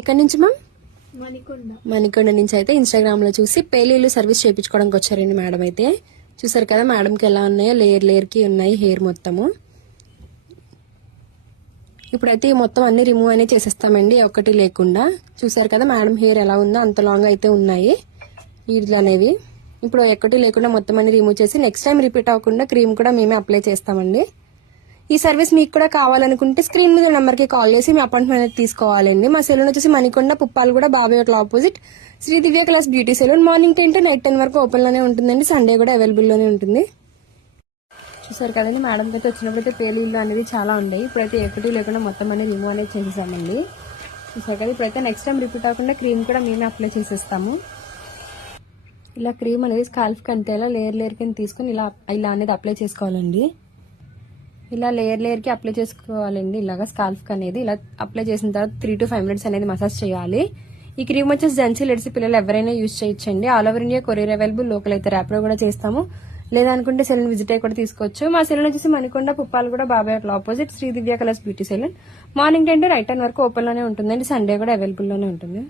ఎక్కడి నుంచి మ్యామ్? మణికొండ నుంచి అయితే ఇన్స్టాగ్రామ్ లో చూసి పేలీలు సర్వీస్ చేయించుకోవడానికి వచ్చారండి మేడం అయితే. చూసారు కదా మేడంకి ఎలా ఉన్నాయో, లేయర్ కి ఉన్నాయి హెయిర్ మొత్తము. ఇప్పుడైతే మొత్తం అన్ని రిమూవ్ అనేది చేసేస్తామండి, ఒక్కటి లేకుండా. చూసారు కదా మేడం హెయిర్ ఎలా ఉందో, అంత లాంగ్ అయితే ఉన్నాయి వీళ్ళు అనేవి. ఇప్పుడు ఎక్కటి లేకుండా మొత్తం అన్ని రిమూవ్ చేసి నెక్స్ట్ టైం రిపీట్ అవ్వకుండా క్రీమ్ కూడా మేమే అప్లై చేస్తామండి. ఈ సర్వీస్ మీకు కూడా కావాలనుకుంటే స్క్రీన్ మీద నెంబర్ కి కాల్ చేసి మీ అపాయింట్మెంట్ అనేది తీసుకోవాలండి. మా సెలూన్ వచ్చేసి మణికొండ, పుప్పాలు కూడా Babai hotel opposite Shri Divya class beauty salon. Morning 10 to night 10 వరకు ఓపెన్ లోనే ఉంటుందండి. సండే కూడా అవైలబుల్ లోనే ఉంటుంది. చూసారు కదండి మేడం అయితే వచ్చినప్పుడైతే పేలీళ్ళు అనేది చాలా ఉన్నాయి. ఇప్పుడైతే ఎక్కటి లేకుండా మొత్తం అన్ని రిమూవ్ అనేది చేసేసామండి. చూసారు కదా ఇప్పుడైతే నెక్స్ట్ టైం రిపీట్ అవ్వకుండా క్రీమ్ కూడా మేమే అప్లై చేసేస్తాము. ఇలా క్రీమ్ అనేది స్కాల్ఫ్ కంటే లేయర్ కింద తీసుకుని ఇలా అనేది అప్లై చేసుకోవాలండి. ఇలా లేయర్ కి అప్లై చేసుకోవాలండి. ఇలాగా స్కాల్ఫ్ అనేది ఇలా అప్లై చేసిన తర్వాత 3 to 5 minutes అనేది మసాజ్ చేయాలి. ఈ క్రీమ్ వచ్చేసి జెంట్స్ లేడీస్ పిల్లలు ఎవరైనా యూజ్ చేయొచ్చండి. All over India courier available. Local అయితే ర్యాపిడో కూడా చేస్తాము. లేదా అనుకుంటే సెలూన్ విజిట్ అయ్యి కూడా తీసుకోవచ్చు. మా సెలూన్ వచ్చేసి మణికొండ, పుప్పాలు కూడా Babai hotel opposite Shri Divya colours beauty salon. Morning 10 to night 10 వరకు ఓపెన్ లోనే ఉంటుందండి. సండే కూడా అవైలబుల్ లోనే ఉంటుంది.